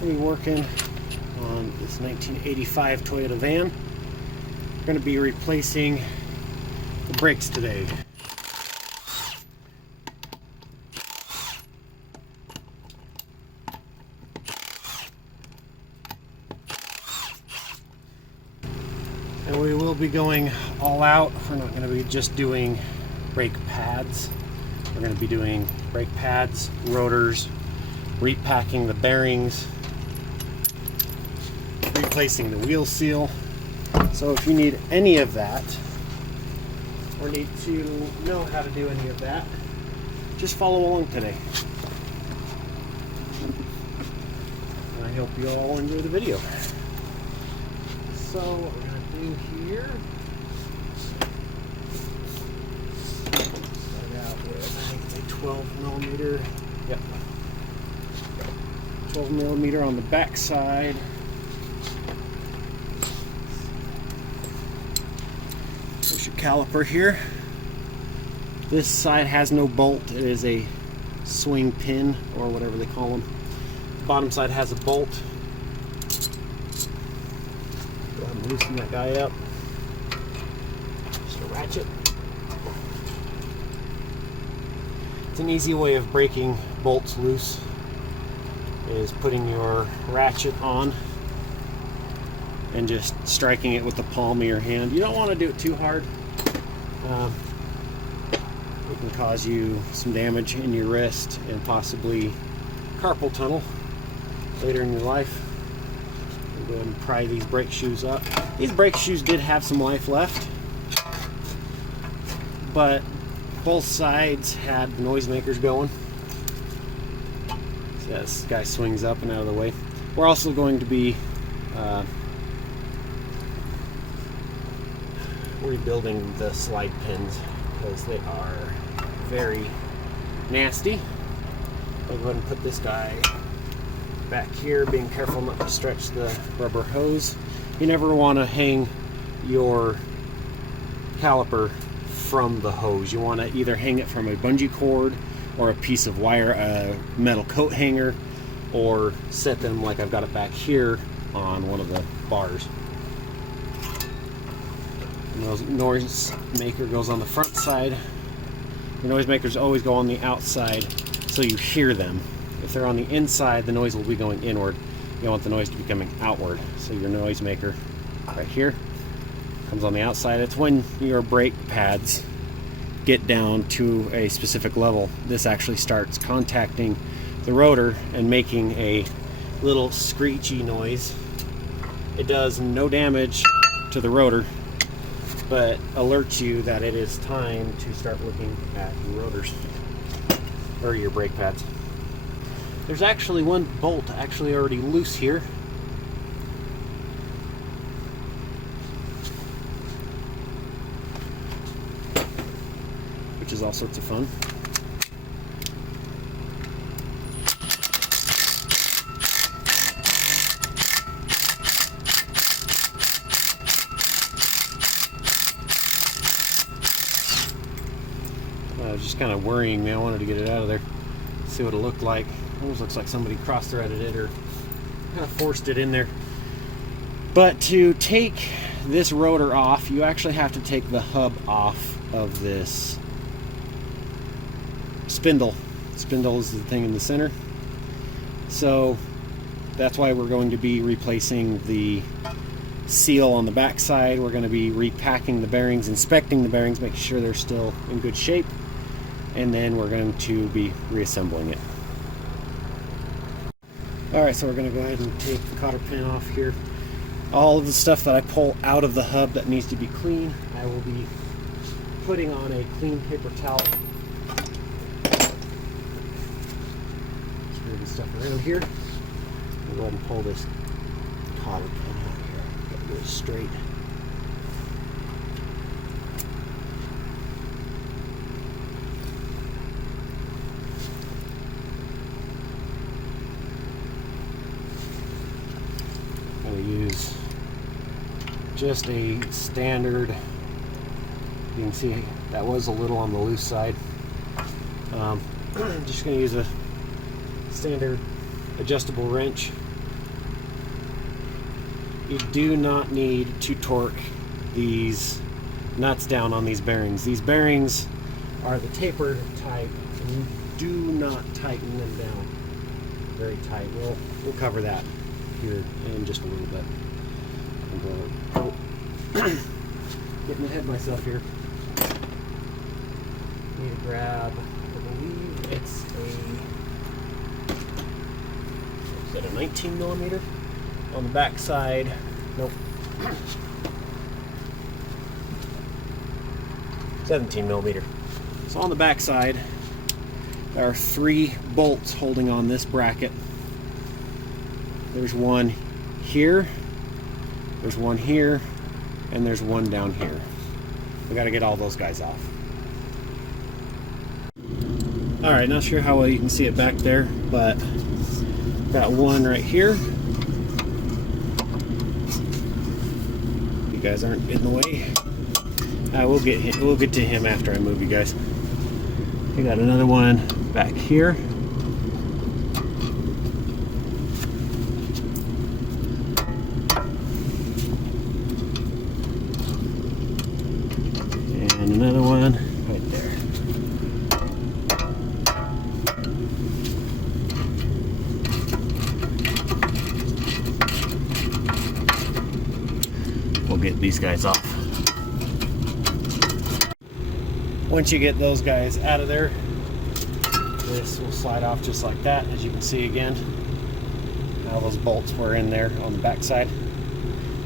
We'll be working on this 1985 Toyota van. We're going to be replacing the brakes today. And we will be going all out. We're not going to be just doing brake pads. We're going to be doing brake pads, rotors, repacking the bearings, replacing the wheel seal. So if you need any of that, or need to know how to do any of that, just follow along today. And I hope you all enjoy the video. So what we're going to do here, start out with, I think it's a 12 millimeter. Yep. 12 millimeter on the back side. There's your caliper here. This side has no bolt. It is a swing pin, or whatever they call them. The bottom side has a bolt. Go ahead and loosen that guy up. Just a ratchet. It's an easy way of breaking bolts loose, is putting your ratchet on and just striking it with the palm of your hand. You don't want to do it too hard. It can cause you some damage in your wrist and possibly carpal tunnel later in your life. We'll go ahead and pry these brake shoes up. These brake shoes did have some life left, but both sides had noisemakers going. This guy swings up and out of the way. We're also going to be rebuilding the slide pins because they are very nasty. I'll go ahead and put this guy back here, being careful not to stretch the rubber hose. You never want to hang your caliper from the hose. You want to either hang it from a bungee cord or a piece of wire, a metal coat hanger, or set them like I've got it back here on one of the bars. And the noise maker goes on the front side. The noise makers always go on the outside so you hear them. If they're on the inside, the noise will be going inward. You want the noise to be coming outward. So your noise maker right here comes on the outside. It's when your brake pads get down to a specific level, this actually starts contacting the rotor and making a little screechy noise. It does no damage to the rotor, but alerts you that it is time to start looking at your rotors or your brake pads. There's actually one bolt actually already loose here. Which is all sorts of fun. It was just kind of worrying me. I wanted to get it out of there, see what it looked like. Almost looks like somebody cross-threaded it or kind of forced it in there. But to take this rotor off, you actually have to take the hub off of this spindle. Spindle is the thing in the center. So that's why we're going to be replacing the seal on the back side. We're going to be repacking the bearings, inspecting the bearings, making sure they're still in good shape, and then we're going to be reassembling it. Alright, so we're going to go ahead and take the cotter pin off here. All of the stuff that I pull out of the hub that needs to be clean, I will be putting on a clean paper towel. Move the stuff around here. We'll go ahead and pull this cotter pin out here. Get it straight. I'm going to use just a standard, you can see that was a little on the loose side. I'm just going to use a standard adjustable wrench. You do not need to torque these nuts down on these bearings. These bearings are the tapered type, and you do not tighten them down very tight. We'll cover that here in just a little bit. Getting ahead of myself here. Need to grab, I believe it's a 19 millimeter on the back side. Nope. 17 millimeter. So on the back side, there are 3 bolts holding on this bracket. There's one here, there's one here, and there's one down here. We got to get all those guys off. Alright, not sure how well you can see it back there, but got one right here. You guys aren't in the way. We'll get to him after I move you guys. We got another one back here. And another one right there. We'll get these guys off. Once you get those guys out of there, this will slide off just like that, as you can see again. All those bolts were in there on the back side.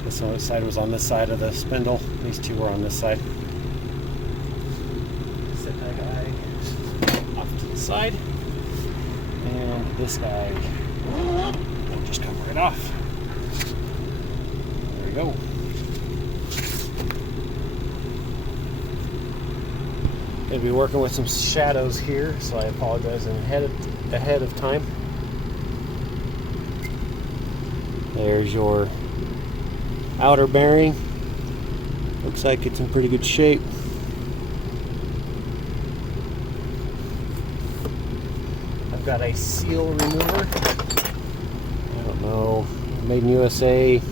This side was on this side of the spindle. These two were on this side. Set that guy off to the side. And this guy will just come right off. There we go. Going to be working with some shadows here, so I apologize ahead of time. There's your outer bearing. Looks like it's in pretty good shape. I've got a seal remover. I don't know, made in USA.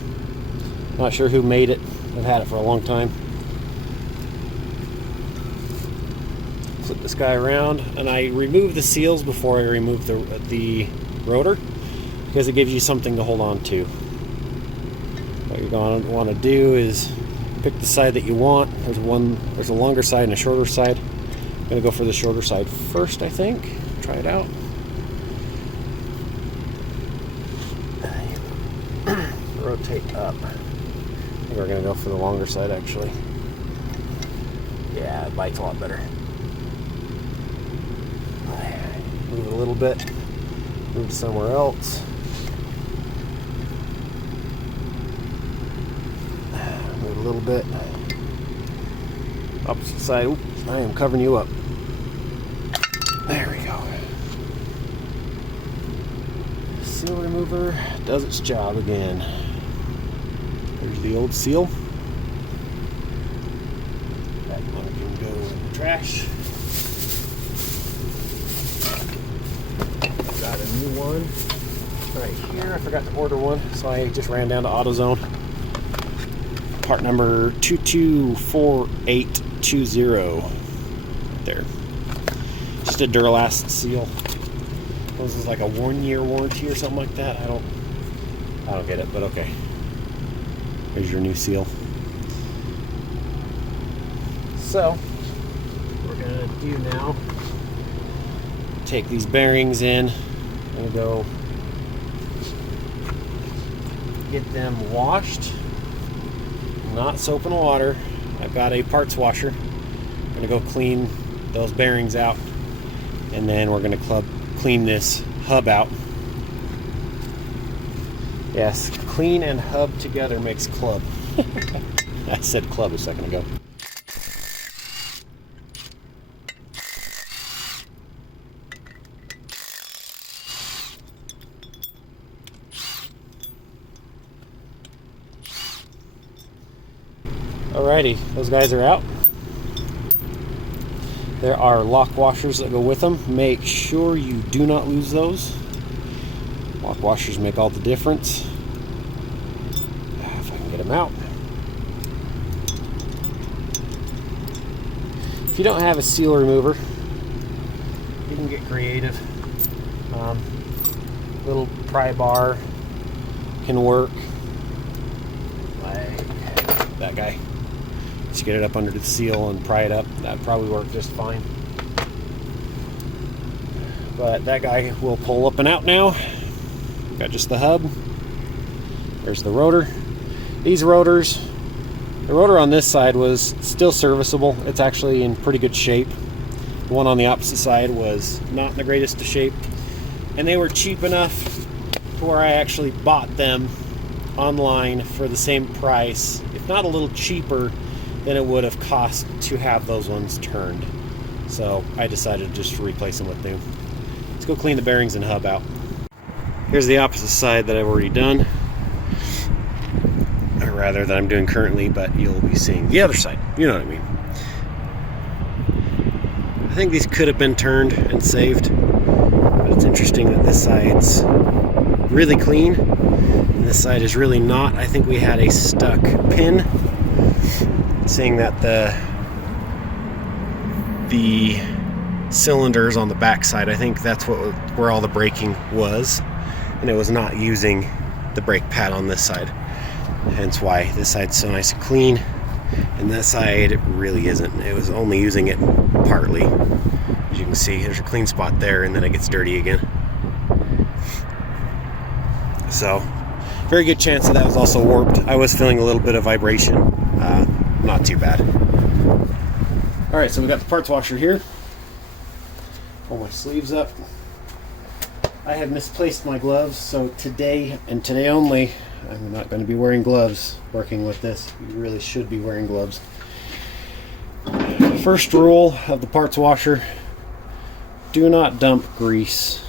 Not sure who made it. I've had it for a long time. Flip this guy around, and I remove the seals before I remove the rotor, because it gives you something to hold on to. What you're going to want to do is pick the side that you want. There's a longer side and a shorter side. I'm going to go for the shorter side first, I think. Try it out. Rotate up. I think we're going to go for the longer side, actually. Yeah, it bites a lot better. Move it a little bit, move somewhere else. Move a little bit. Opposite side. Oop, I am covering you up. There we go. Seal remover does its job again. There's the old seal. That one can go in the trash. Got a new one right here. I forgot to order one, so I just ran down to AutoZone. Part number 224820. Right there. Just a Duralast seal. This is like a 1-year warranty or something like that. I don't get it, but okay. Here's your new seal. So, what we're gonna do now, take these bearings in. I'm gonna go get them washed. Not soap and water. I've got a parts washer. I'm gonna go clean those bearings out, and then we're gonna clean this hub out. Yes, clean and hub together makes club. I said club a second ago. Alrighty, those guys are out. There are lock washers that go with them. Make sure you do not lose those. Lock washers make all the difference. them out. If you don't have a seal remover, you can get creative. Little pry bar can work, like that guy. Just get it up under the seal and pry it up. That'd probably work just fine. But that guy will pull up and out now. Got just the hub. There's the rotor. These rotors, the rotor on this side was still serviceable. It's actually in pretty good shape. The one on the opposite side was not in the greatest of shape. And they were cheap enough to where I actually bought them online for the same price, if not a little cheaper than it would have cost to have those ones turned. So I decided just to replace them with new. Let's go clean the bearings and hub out. Here's the opposite side that I've already done, or rather that I'm doing currently, but you'll be seeing the other side. You know what I mean. I think these could have been turned and saved, but it's interesting that this side's really clean and this side is really not. I think we had a stuck pin, seeing that the cylinders on the back side, I think that's where all the braking was, and it was not using the brake pad on this side, hence why this side's so nice and clean, and that side it really isn't. It was only using it partly. As you can see, there's a clean spot there, and then it gets dirty again. So very good chance that was also warped. I was feeling a little bit of vibration. Not too bad. Alright, so we got the parts washer here. Pull my sleeves up. I have misplaced my gloves, so today and today only, I'm not going to be wearing gloves working with this. You really should be wearing gloves. First rule of the parts washer: do not dump grease,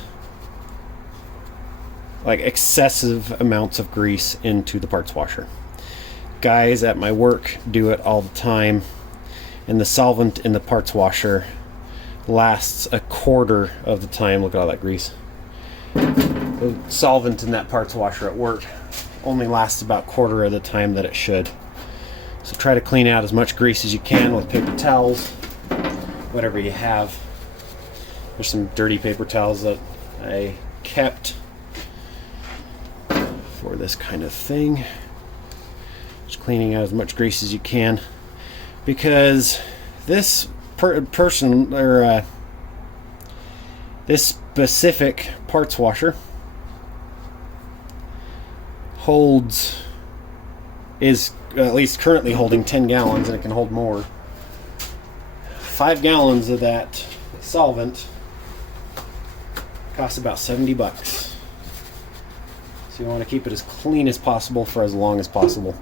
like excessive amounts of grease, into the parts washer. Guys at my work do it all the time, and the solvent in the parts washer lasts a quarter of the time. Look at all that grease. The solvent in that parts washer at work only lasts about a quarter of the time that it should. So try to clean out as much grease as you can with paper towels, whatever you have. There's some dirty paper towels that I kept for this kind of thing. Just cleaning out as much grease as you can, because this this specific parts washer is at least currently holding 10 gallons, and it can hold more. 5 gallons of that solvent costs about $70. So you want to keep it as clean as possible for as long as possible.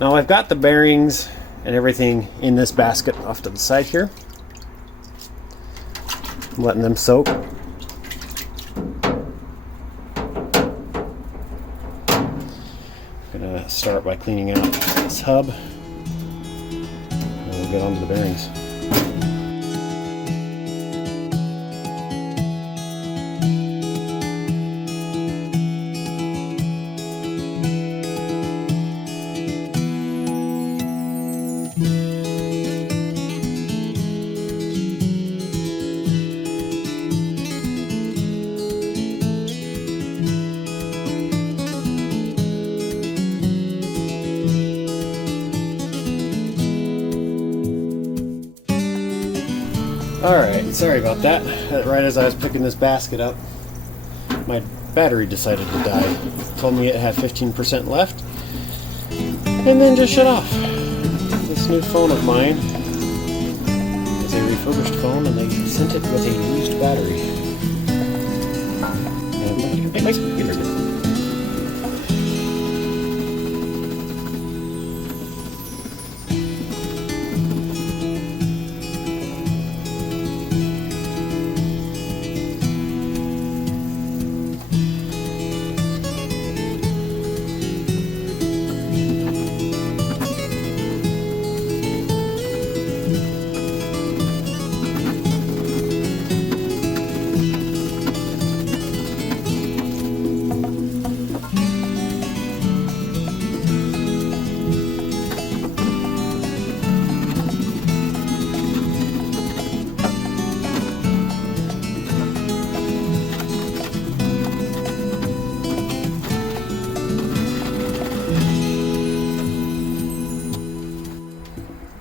Now I've got the bearings and everything in this basket off to the side here. I'm letting them soak. I'm gonna start by cleaning out this hub, and we'll get onto the bearings. Alright, sorry about that. Right as I was picking this basket up, my battery decided to die. It told me it had 15% left, and then just shut off. This new phone of mine is a refurbished phone, and they sent it with a used battery. And nice computer.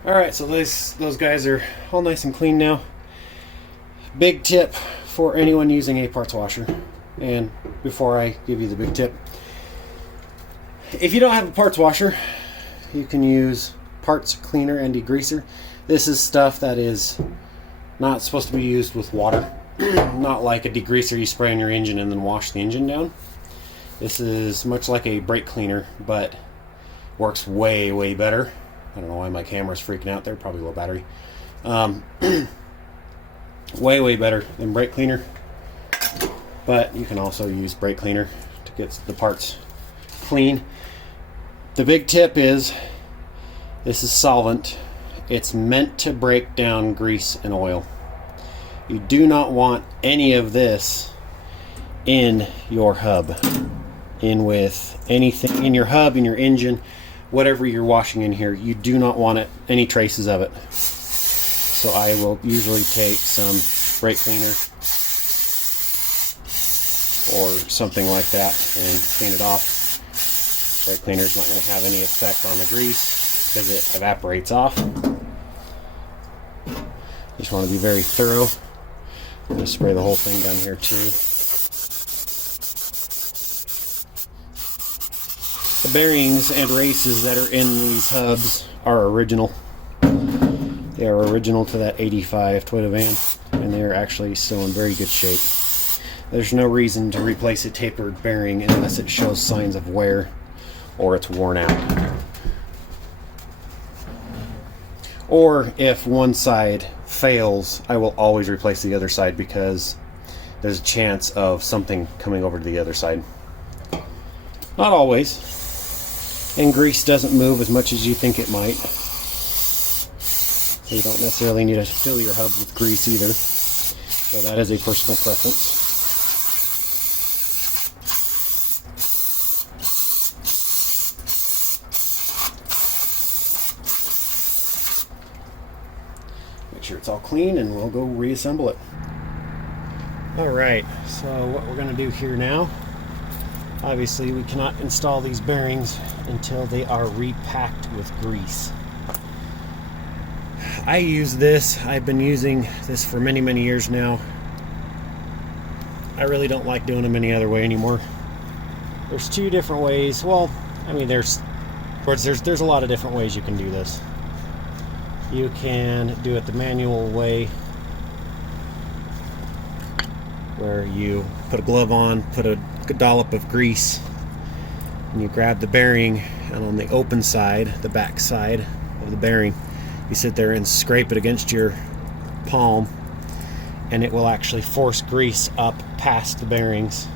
Alright, so those guys are all nice and clean now. Big tip for anyone using a parts washer, and before I give you the big tip, if you don't have a parts washer, you can use parts cleaner and degreaser. This is stuff that is not supposed to be used with water. Not like a degreaser you spray on your engine and then wash the engine down. This is much like a brake cleaner, but works way, way better. I don't know why my camera's freaking out there, probably low battery. Way, way better than brake cleaner. But you can also use brake cleaner to get the parts clean. The big tip is, this is solvent. It's meant to break down grease and oil. You do not want any of this in your hub. In with anything, in your hub, in your engine, whatever you're washing in here, you do not want it, any traces of it. So I will usually take some brake cleaner or something like that and clean it off. Brake cleaner is not going to have any effect on the grease because it evaporates off. Just want to be very thorough. I'm going to spray the whole thing down here too. The bearings and races that are in these hubs are original. They are original to that 85 Toyota van, and they are actually still in very good shape. There's no reason to replace a tapered bearing unless it shows signs of wear or it's worn out. Or if one side fails, I will always replace the other side because there's a chance of something coming over to the other side. Not always. And grease doesn't move as much as you think it might. So you don't necessarily need to fill your hub with grease either. So that is a personal preference. Make sure it's all clean and we'll go reassemble it. Alright, so what we're going to do here now, obviously we cannot install these bearings until they are repacked with grease. I use this. I've been using this for many, many years now. I really don't like doing them any other way anymore. There's two different ways. Well, I mean, there's a lot of different ways you can do this. You can do it the manual way, where you put a glove on, put a dollop of grease, and you grab the bearing, and on the open side, the back side of the bearing, you sit there and scrape it against your palm, and it will actually force grease up past the bearings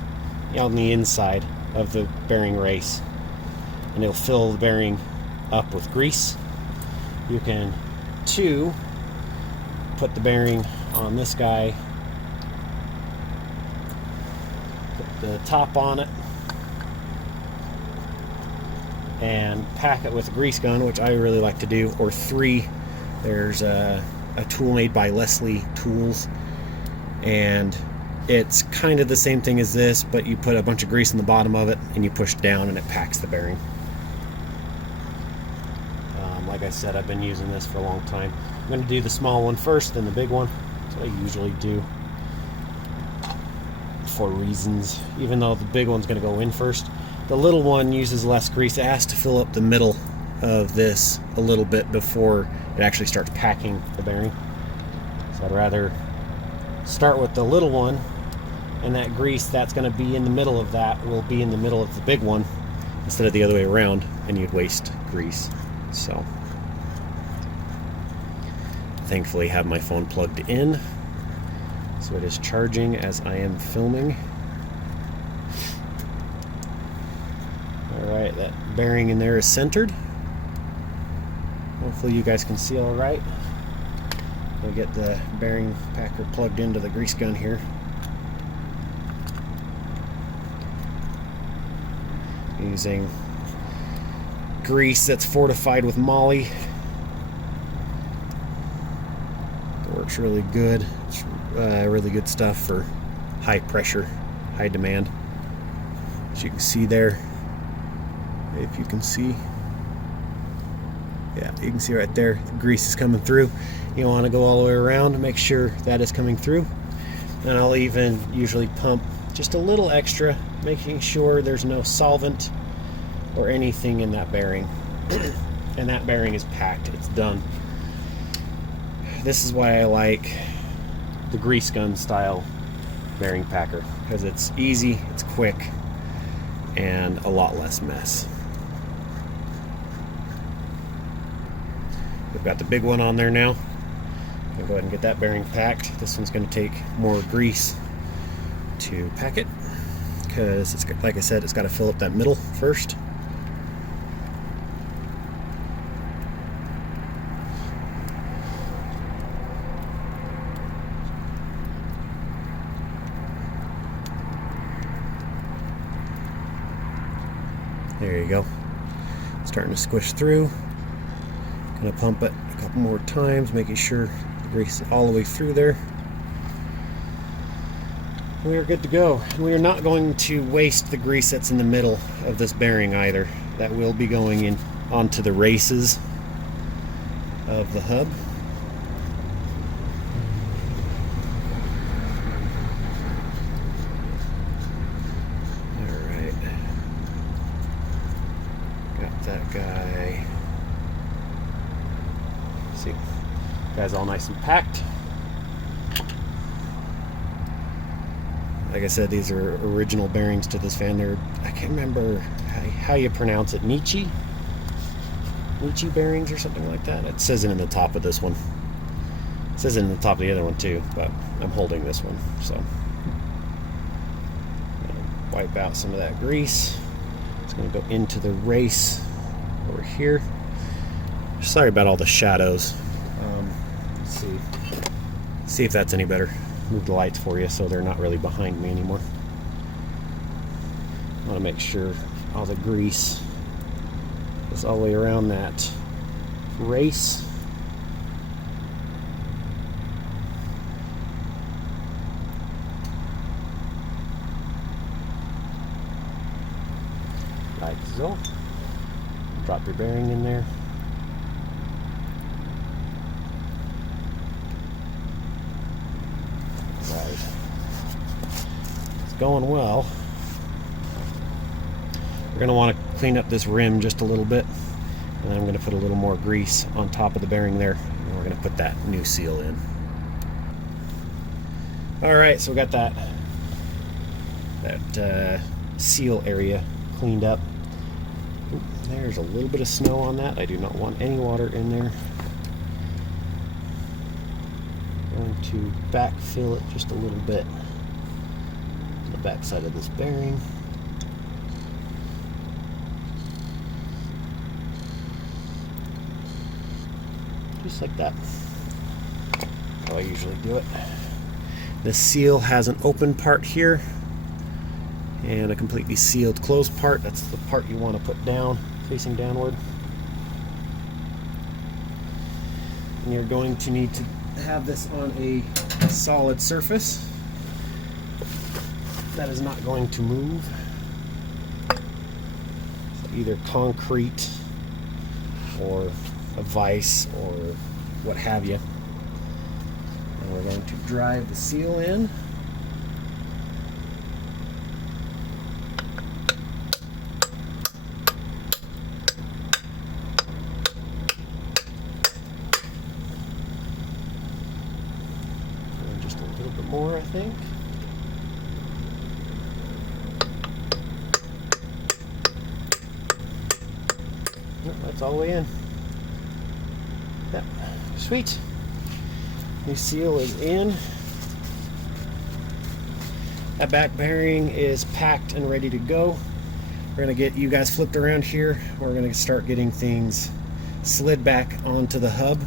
on the inside of the bearing race, and it'll fill the bearing up with grease. You can, two, put the bearing on this guy, put the top on it, and pack it with a grease gun, which I really like to do. Or three, there's a tool made by Leslie Tools, and it's kind of the same thing as this, but you put a bunch of grease in the bottom of it and you push down and it packs the bearing. Like I said, I've been using this for a long time. I'm going to do the small one first, then the big one. That's what I usually do for reasons. Even though the big one's going to go in first, the little one uses less grease. It has to fill up the middle of this a little bit before it actually starts packing the bearing. So I'd rather start with the little one, and that grease that's going to be in the middle of that will be in the middle of the big one instead of the other way around, and you'd waste grease. So thankfully have my phone plugged in, so it is charging as I am filming. Alright, that bearing in there is centered. Hopefully you guys can see all right. I'll get the bearing packer plugged into the grease gun here. Using grease that's fortified with moly. It works really good. It's really good stuff for high pressure, high demand. As you can see there, if you can see, Yeah, you can see right there, the grease is coming through. You want to go all the way around to make sure that is coming through. And I'll even usually pump just a little extra, making sure there's no solvent or anything in that bearing. And that bearing is packed, it's done. This is why I like the grease gun style bearing packer, because it's easy, it's quick, and a lot less mess. We've got the big one on there now. I'll go ahead and get that bearing packed. This one's going to take more grease to pack it, because it's, like I said, it's got to fill up that middle first. There you go. Starting to squish through. Gonna pump it a couple more times, making sure the grease is all the way through there. We are good to go. We are not going to waste the grease that's in the middle of this bearing either. That will be going in onto the races of the hub. Alright. Got that guy. See, guy's all nice and packed. Like I said, these are original bearings to this fan. They're, I can't remember how you pronounce it, Nietzsche bearings or something like that. It says it in the top of this one. It says it in the top of the other one too, but I'm holding this one, so wipe out some of that grease. It's going to go into the race over here. Sorry about all the shadows. Let's see if that's any better. Move the lights for you so they're not really behind me anymore. I want to make sure all the grease is all the way around that race. Like so. Drop your bearing in there. Right. It's going well. We're going to want to clean up this rim just a little bit, and then I'm going to put a little more grease on top of the bearing there, and we're going to put that new seal in. Alright, so we got that seal area cleaned up. There's a little bit of snow on that. I do not want any water in there. I'm going to backfill it just a little bit on the back side of this bearing. Just like that. How I usually do it. This seal has an open part here and a completely sealed closed part. That's the part you want to put down, facing downward. And you're going to need to have this on a solid surface that is not going to move. So either concrete or a vise or what have you. And we're going to drive the seal in. Just a little bit more, I think. Yep, that's all the way in. Yep, sweet. New seal is in. That back bearing is packed and ready to go. We're going to get you guys flipped around here. We're going to start getting things slid back onto the hub.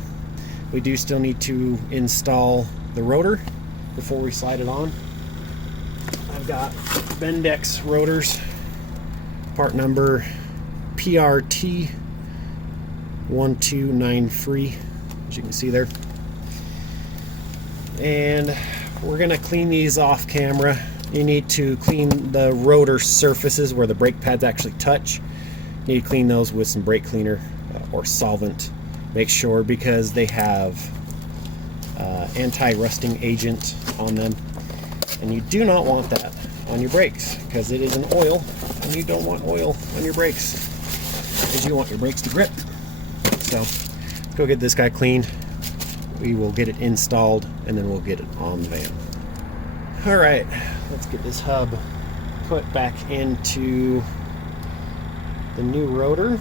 We do still need to install the rotor before we slide it on. I've got Bendix rotors, part number PRT 1293, as you can see there. And we're going to clean these off camera. You need to clean the rotor surfaces where the brake pads actually touch. You need to clean those with some brake cleaner or solvent. Make sure, because they have anti-rusting agent on them, and you do not want that on your brakes because it is an oil, and you don't want oil on your brakes because you want your brakes to grip. So go get this guy cleaned. We will get it installed and then we'll get it on the van. All right, let's get this hub put back into the new rotor.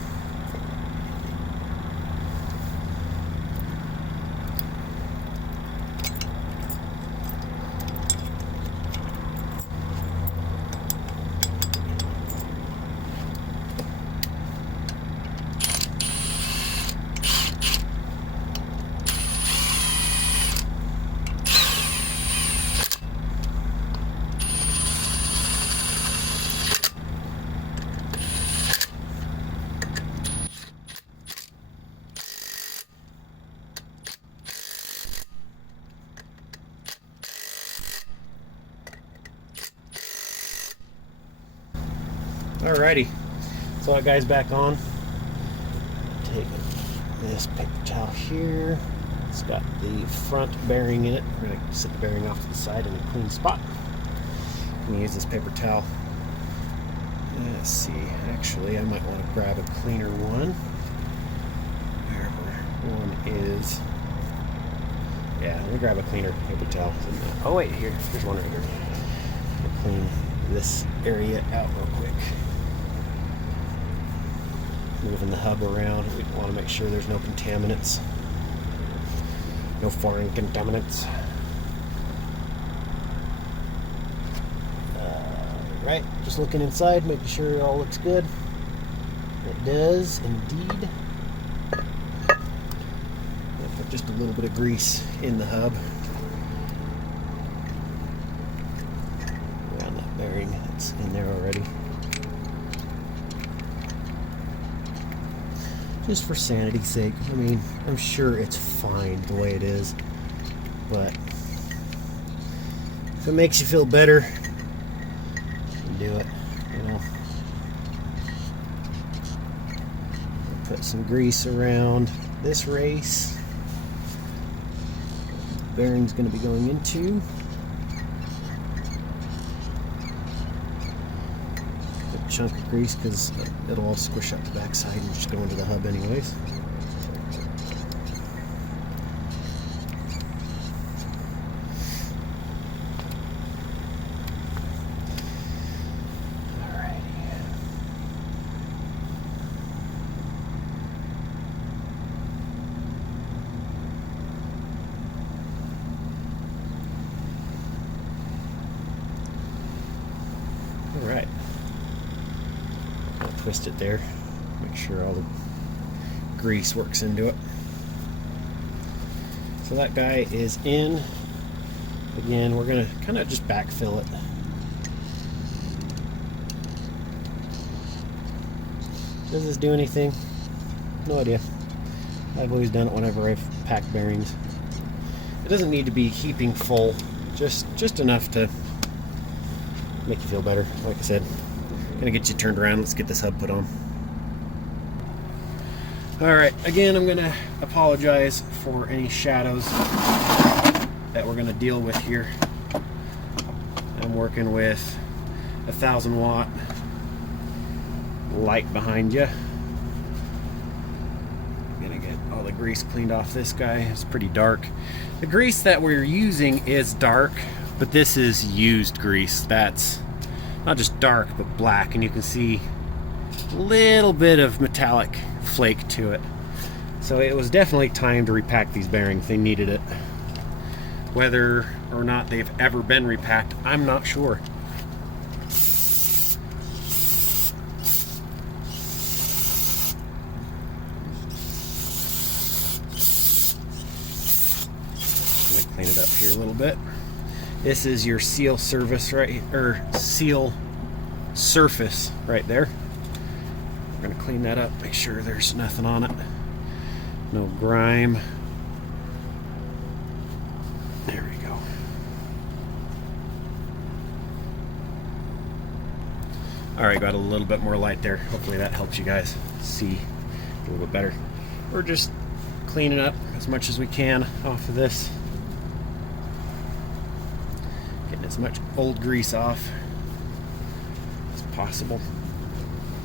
Alrighty, so that guy's back on. Take this paper towel here. It's got the front bearing in it. We're going to set the bearing off to the side in a clean spot. I'm going to use this paper towel. Let's see, actually I might want to grab a cleaner one. Wherever one is. Yeah, let me grab a cleaner paper towel. Oh wait, here's one right here. I'll clean this area out real quick. Moving the hub around, we want to make sure there's no contaminants, no foreign contaminants. Right, just looking inside, making sure it all looks good. It does indeed. I'll put just a little bit of grease in the hub around that bearing that's in there already. Just for sanity's sake. I mean, I'm sure it's fine the way it is, but if it makes you feel better, do it, you know. Put some grease around this race. The bearing's going to be going into. A chunk of grease because it'll all squish up the backside and just go into the hub anyways. Alright, I'll twist it there, make sure all the grease works into it. So that guy is in. Again, we're going to kind of just backfill it. Does this do anything? No idea. I've always done it whenever I've packed bearings. It doesn't need to be heaping full, just enough to make you feel better. Like I said, gonna get you turned around. Let's get this hub put on. Alright, again, I'm gonna apologize for any shadows that we're gonna deal with here. I'm working with a 1000-watt light behind you. I'm gonna get all the grease cleaned off this guy. It's pretty dark. The grease that we're using is dark, but this is used grease. That's not just dark, but black, and you can see a little bit of metallic flake to it. So it was definitely time to repack these bearings. They needed it. Whether or not they've ever been repacked, I'm not sure. Clean it up here a little bit. This is your seal surface seal surface right there. We're gonna clean that up, make sure there's nothing on it, no grime. There we go. All right, got a little bit more light there. Hopefully that helps you guys see a little bit better. we're just cleaning up as much as we can off of this. Getting as much old grease off as possible.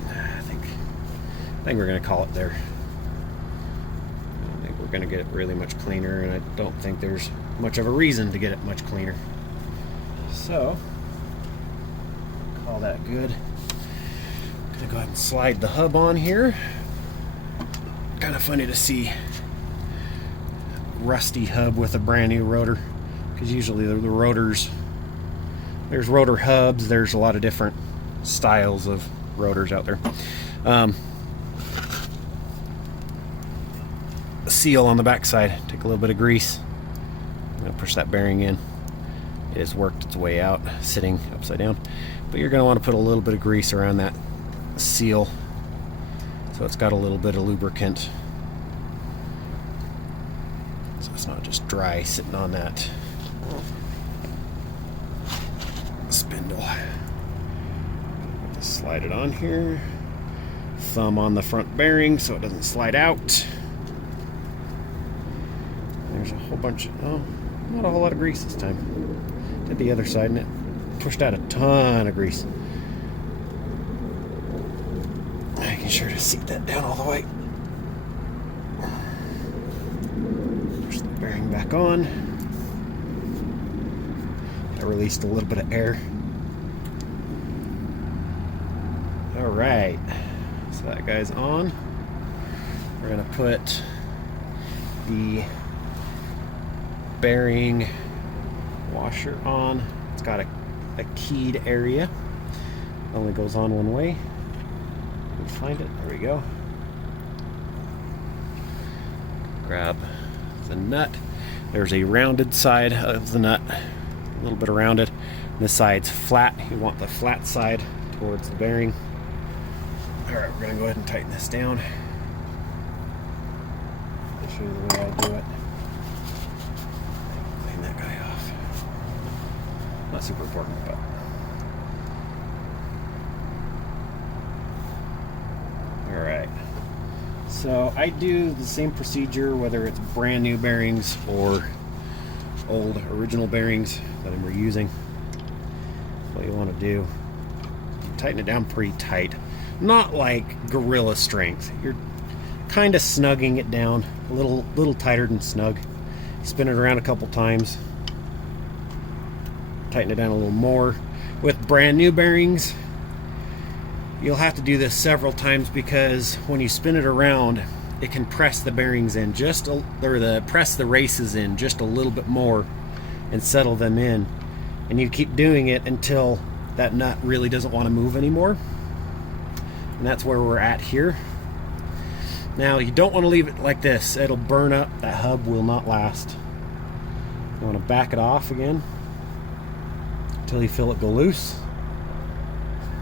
I think we're going to call it there. I think we're going to get it really much cleaner, and I don't think there's much of a reason to get it much cleaner. So, call that good. I'm going to go ahead and slide the hub on here. Kind of funny to see rusty hub with a brand new rotor, because usually the rotors, there's rotor hubs, there's a lot of different styles of rotors out there. Seal on the backside, take a little bit of grease. I'm going to push that bearing in. It has worked its way out sitting upside down, but you're going to want to put a little bit of grease around that seal so it's got a little bit of lubricant, so it's not just dry sitting on that spindle. Just slide it on here, thumb on the front bearing so it doesn't slide out. There's a whole bunch of, not a whole lot of grease this time. Did the other side and it pushed out a ton of grease. Making sure to seat that down all the way. Push the bearing back on. I released a little bit of air. Alright, so that guy's on. We're going to put the bearing washer on. It's got a keyed area. Only goes on one way. Let's find it. There we go. Grab the nut. There's a rounded side of the nut, a little bit rounded. This side's flat. You want the flat side towards the bearing. Alright, we're going to go ahead and tighten this down. I'll show you the way I do it. Clean that guy off. Not super important, but alright. So I do the same procedure whether it's brand new bearings or old original bearings that I'm reusing. What you want to do, tighten it down pretty tight. Not like gorilla strength. You're kind of snugging it down a little tighter than snug. Spin it around a couple times. Tighten it down a little more. With brand new bearings, you'll have to do this several times because when you spin it around, it can press the bearings in press the races in just a little bit more and settle them in. And you keep doing it until that nut really doesn't want to move anymore. And that's where we're at here. Now you don't want to leave it like this. It'll burn up. That hub will not last. You want to back it off again until you feel it go loose.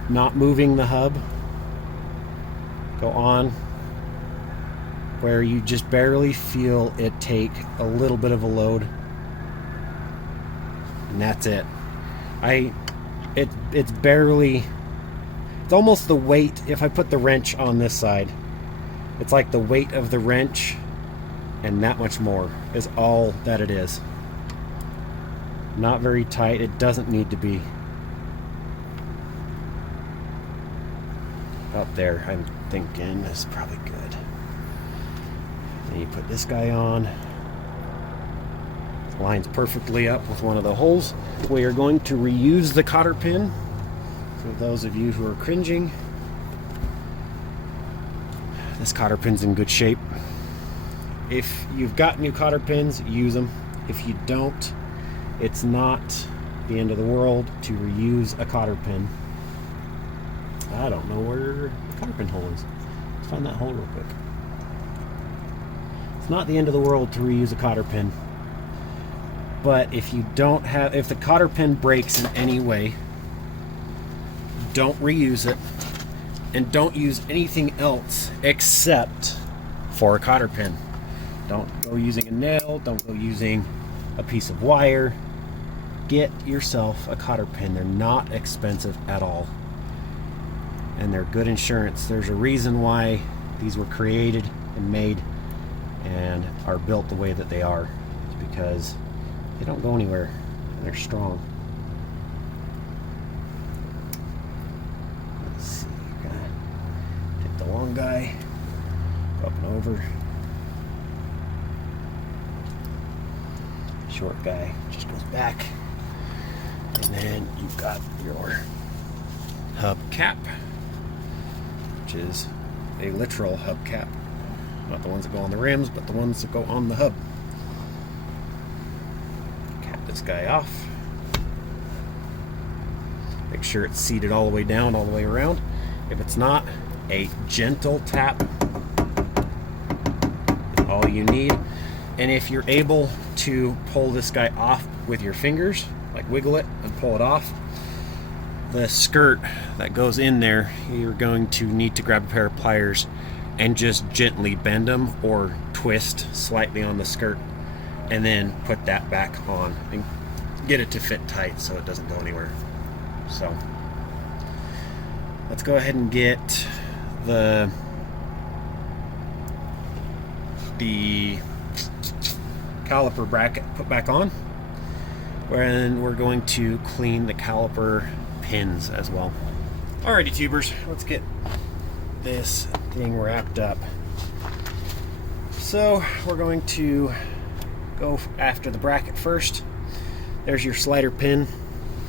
Not moving the hub. Go on where you just barely feel it take a little bit of a load. And that's it. It's barely, it's almost the weight. If I put the wrench on this side, it's like the weight of the wrench and that much more is all that it is. Not very tight. It doesn't need to be. Up there, I'm thinking is probably good. Then you put this guy on. It lines perfectly up with one of the holes. We are going to reuse the cotter pin. For those of you who are cringing, this cotter pin's in good shape. If you've got new cotter pins, use them. If you don't, it's not the end of the world to reuse a cotter pin. I don't know where the cotter pin hole is. Let's find that hole real quick. It's not the end of the world to reuse a cotter pin. But if the cotter pin breaks in any way, don't reuse it. And don't use anything else except for a cotter pin. Don't go using a nail. Don't go using a piece of wire. Get yourself a cotter pin. They're not expensive at all. And they're good insurance. There's a reason why these were created and made. and are built the way that they are. It's because they don't go anywhere and they're strong. Let's see, you're gonna take the long guy, go up and over. Short guy just goes back, and then you've got your hub cap, which is a literal hub cap, not the ones that go on the rims, but the ones that go on the hub. Cap this guy off, make sure it's seated all the way down, all the way around. If it's not, a gentle tap is all you need. And if you're able to pull this guy off with your fingers, like wiggle it and pull it off, the skirt that goes in there, you're going to need to grab a pair of pliers and just gently bend them or twist slightly on the skirt, and then put that back on and get it to fit tight so it doesn't go anywhere. So let's go ahead and get the caliper bracket put back on, and we're going to clean the caliper pins as well. Alrighty, tubers, let's get this thing wrapped up. So we're going to go after the bracket first. There's your slider pin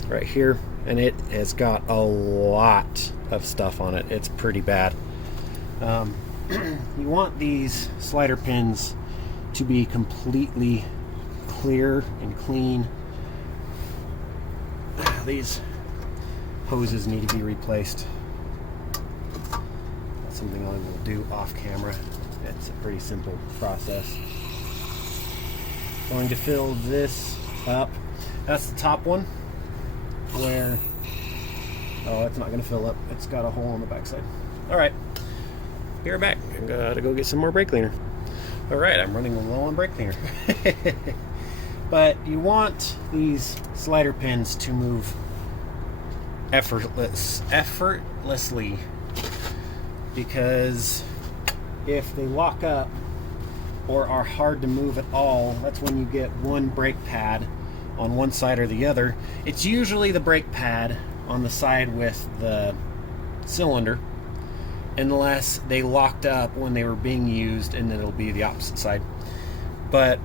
right here, and it has got a lot of stuff on it. It's pretty bad. You want these slider pins to be completely clear and clean. These hoses need to be replaced. That's something I will do off camera. It's a pretty simple process. Going to fill this up. That's the top one where, oh, it's not going to fill up. It's got a hole on the backside. Alright, be right back. I gotta go get some more brake cleaner. Alright, I'm running low on brake cleaner. But you want these slider pins to move effortlessly, because if they lock up or are hard to move at all, that's when you get one brake pad on one side or the other. It's usually the brake pad on the side with the cylinder, unless they locked up when they were being used, and then it'll be the opposite side. But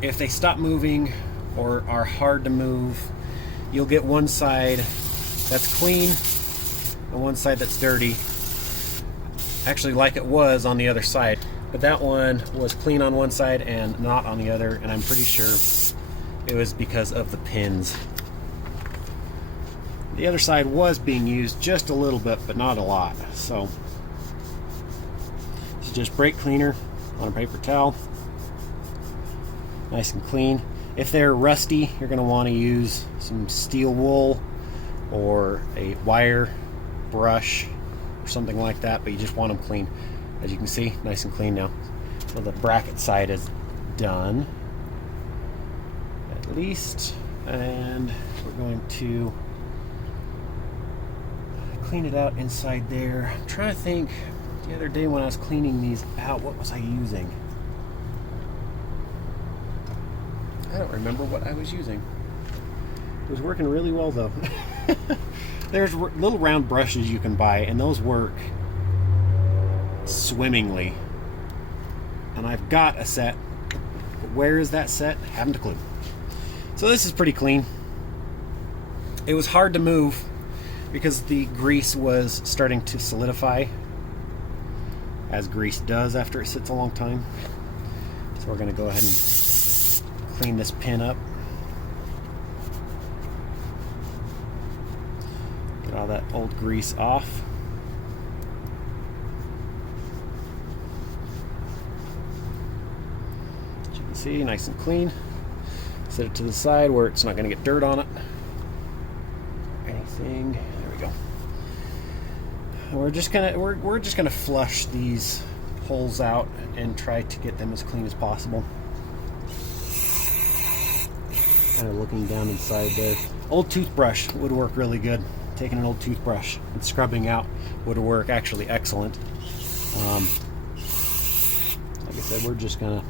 if they stop moving or are hard to move, you'll get one side that's clean and one side that's dirty, actually like it was on the other side. But that one was clean on one side and not on the other, and I'm pretty sure it was because of the pins. The other side was being used just a little bit, but not a lot. So this is just brake cleaner on a paper towel, nice and clean. If they're rusty, you're going to want to use some steel wool or a wire brush or something like that, but you just want them clean. As you can see, nice and clean now. So the bracket side is done, at least, and we're going to clean it out inside there. I'm trying to think, the other day when I was cleaning these out, what was I using? I don't remember what I was using. It was working really well though. There's little round brushes you can buy, and those work swimmingly. And I've got a set, but where is that set? Haven't a clue. So this is pretty clean. It was hard to move because the grease was starting to solidify, as grease does after it sits a long time. So we're going to go ahead and clean this pin up. Get all that old grease off. As you can see, nice and clean. Set it to the side where it's not going to get dirt on it. Anything. There we go. We're just gonna flush these holes out and try to get them as clean as possible. Kind of looking down inside there. Old toothbrush would work really good. Taking an old toothbrush and scrubbing out would work actually excellent. So we're just gonna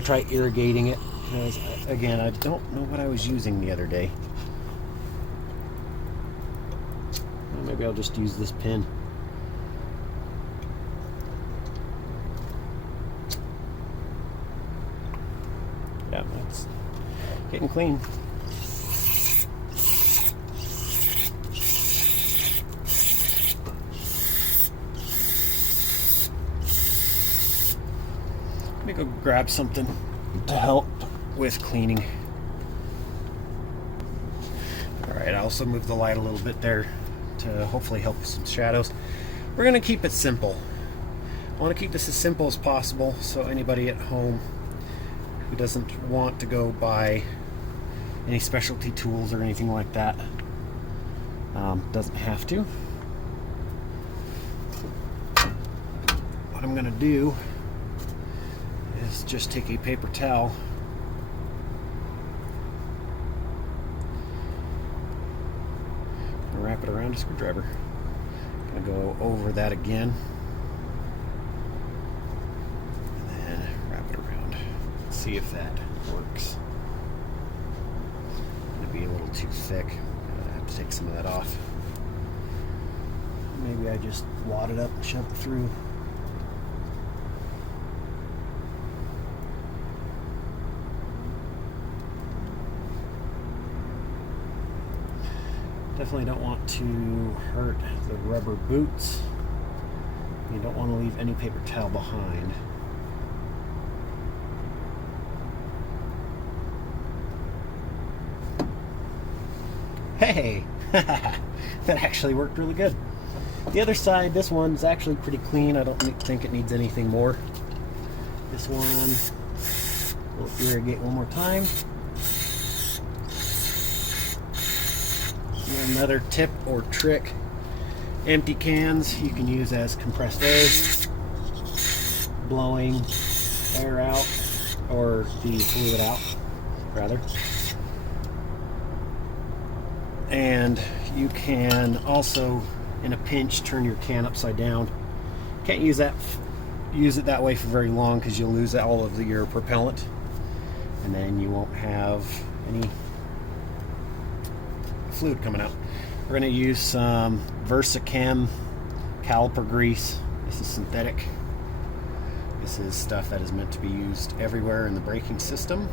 try irrigating it, because again, I don't know what I was using the other day. Well, maybe I'll just use this pin. Yeah, that's getting clean. Let me go grab something to help with cleaning. Alright, I also moved the light a little bit there to hopefully help with some shadows. We're going to keep it simple. I want to keep this as simple as possible, so anybody at home who doesn't want to go buy any specialty tools or anything like that doesn't have to. What I'm going to do is just take a paper towel and wrap it around a screwdriver. I'm going to go over that again and then wrap it around. See if that works. It's going to be a little too thick. I have to take some of that off. Maybe I just wad it up and shove it through. Definitely don't want to hurt the rubber boots. You don't want to leave any paper towel behind. Hey! That actually worked really good. The other side, this one's actually pretty clean. I don't think it needs anything more. This one, we'll irrigate one more time. Another tip or trick, empty cans you can use as compressed air, blowing air out, or the fluid out, rather. And you can also, in a pinch, turn your can upside down. Can't use it that way for very long because you'll lose all of your propellant, and then you won't have any fluid coming out. We're going to use some Versachem caliper grease. This is synthetic. This is stuff that is meant to be used everywhere in the braking system.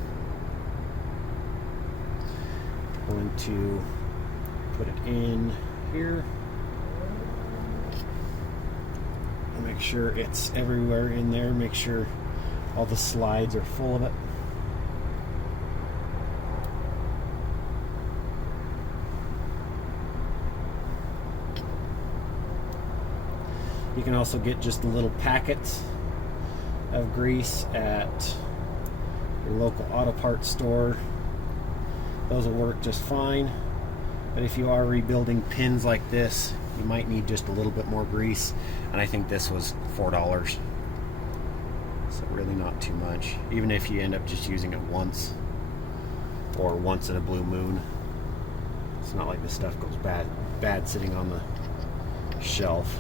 I'm going to put it in here. Make sure it's everywhere in there. Make sure all the slides are full of it. You can also get just little packets of grease at your local auto parts store. Those will work just fine. But if you are rebuilding pins like this, you might need just a little bit more grease. And I think this was $4. So really not too much. Even if you end up just using it once, or once in a blue moon. It's not like this stuff goes bad sitting on the shelf.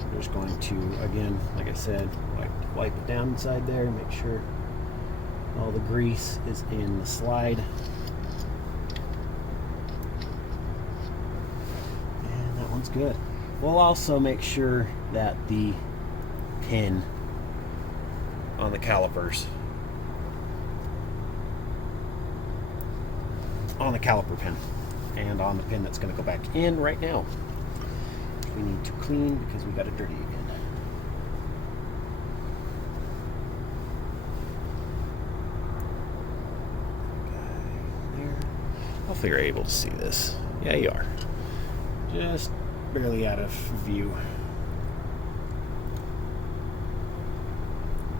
I'm just going to, again, like I said, wipe it down inside there, make sure all the grease is in the slide. And that one's good. We'll also make sure that the pin on the calipers, on the caliper pin, and on the pin that's going to go back in right now, we need to clean because we got it dirty again. There. Hopefully you're able to see this. Yeah, you are. Just barely out of view.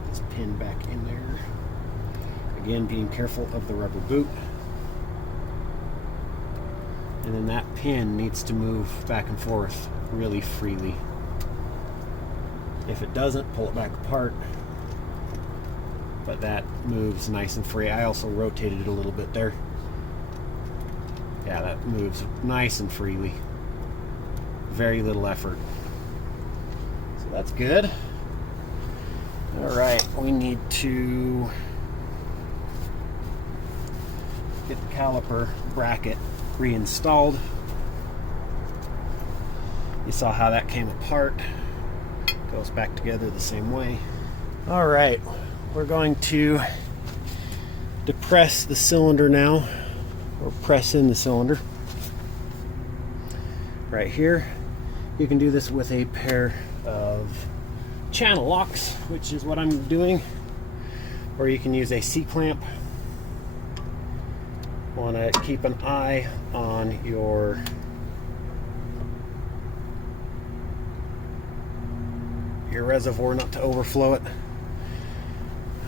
Put this pin back in there. Again, being careful of the rubber boot. And then that pin needs to move back and forth really freely. If it doesn't, pull it back apart. But that moves nice and free. I also rotated it a little bit there. Yeah, that moves nice and freely. Very little effort. So that's good. All right, we need to get the caliper bracket reinstalled. You saw how that came apart. Goes back together the same way. All right, we're going to depress the cylinder now, or press in the cylinder. Right here, you can do this with a pair of channel locks, which is what I'm doing, or you can use a C-clamp. Want to keep an eye on your reservoir, not to overflow it.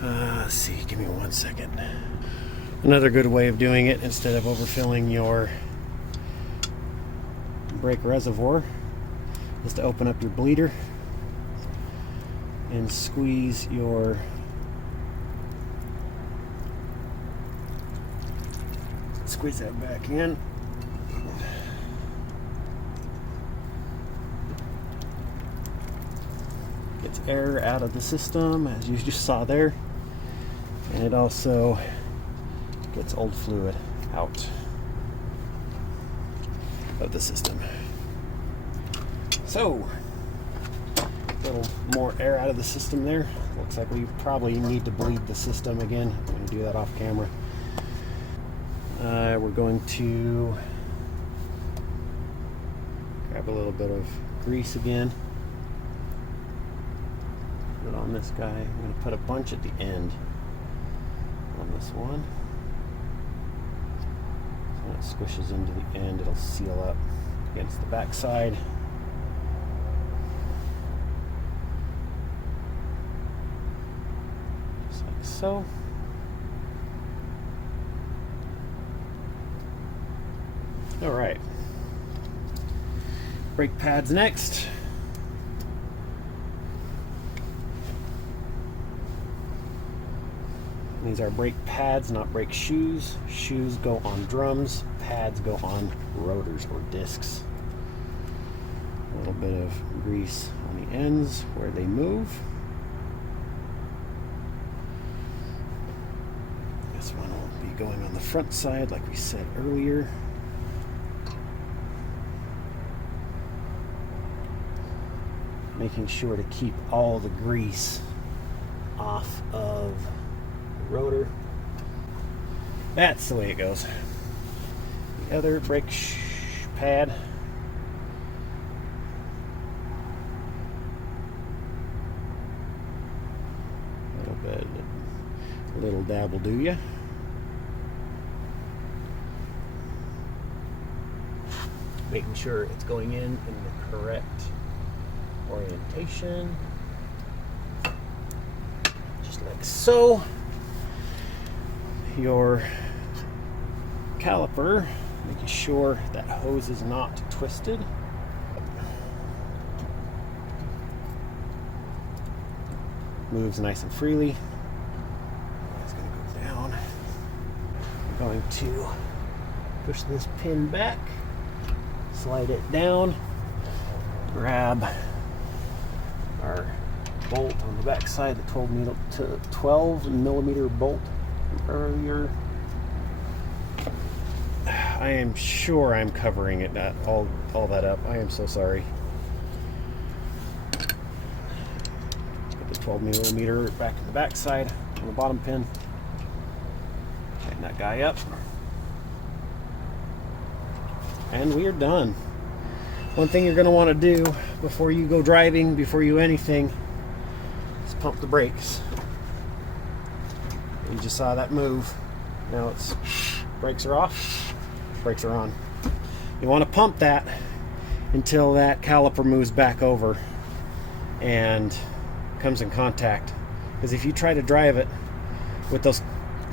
Let's see, give me 1 second. Another good way of doing it, instead of overfilling your brake reservoir, is to open up your bleeder and squeeze that back in. Gets air out of the system, as you just saw there, and it also gets old fluid out of the system. So, a little more air out of the system there. Looks like we probably need to bleed the system again. I'm going to do that off camera. We're going to grab a little bit of grease again. Put it on this guy. I'm going to put a bunch at the end on this one. So when it squishes into the end, it'll seal up against the back side. Just like so. All right. Brake pads next. These are brake pads, not brake shoes. Shoes go on drums, pads go on rotors or discs. A little bit of grease on the ends where they move. This one will be going on the front side like we said earlier. Making sure to keep all the grease off of the rotor. That's the way it goes. The other brake pad. A little dab will do ya. Making sure it's going in the correct orientation, just like so. Your caliper, making sure that hose is not twisted. Moves nice and freely. It's going to go down. I'm going to push this pin back, slide it down, grab our bolt on the back side, the 12 millimeter bolt from earlier. I am sure I'm covering it, all that up. I am so sorry. Put the 12 millimeter back in the back side on the bottom pin. Tighten that guy up. And we are done. One thing you're going to want to do before you go driving, before you anything, is pump the brakes. You just saw that move. Now it's brakes are off, brakes are on. You want to pump that until that caliper moves back over and comes in contact. Because if you try to drive it with those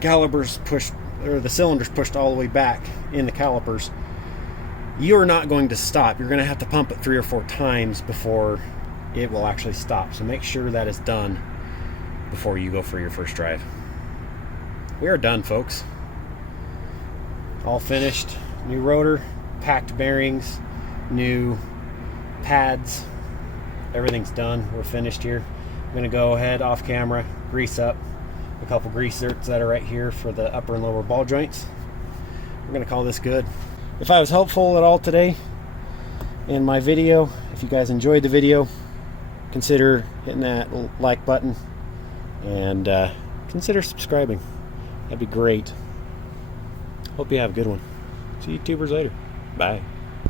calipers pushed, or the cylinders pushed all the way back in the calipers, you're not going to stop. You're going to have to pump it 3 or 4 times before it will actually stop. So make sure that is done before you go for your first drive. We are done, folks. All finished. New rotor, packed bearings, new pads. everything's done. We're finished here. I'm going to go ahead off camera, grease up a couple grease zerks that are right here for the upper and lower ball joints. We're going to call this good. If I was helpful at all today in my video, if you guys enjoyed the video, consider hitting that like button and consider subscribing. That'd be great. Hope you have a good one. See you tubers later. Bye.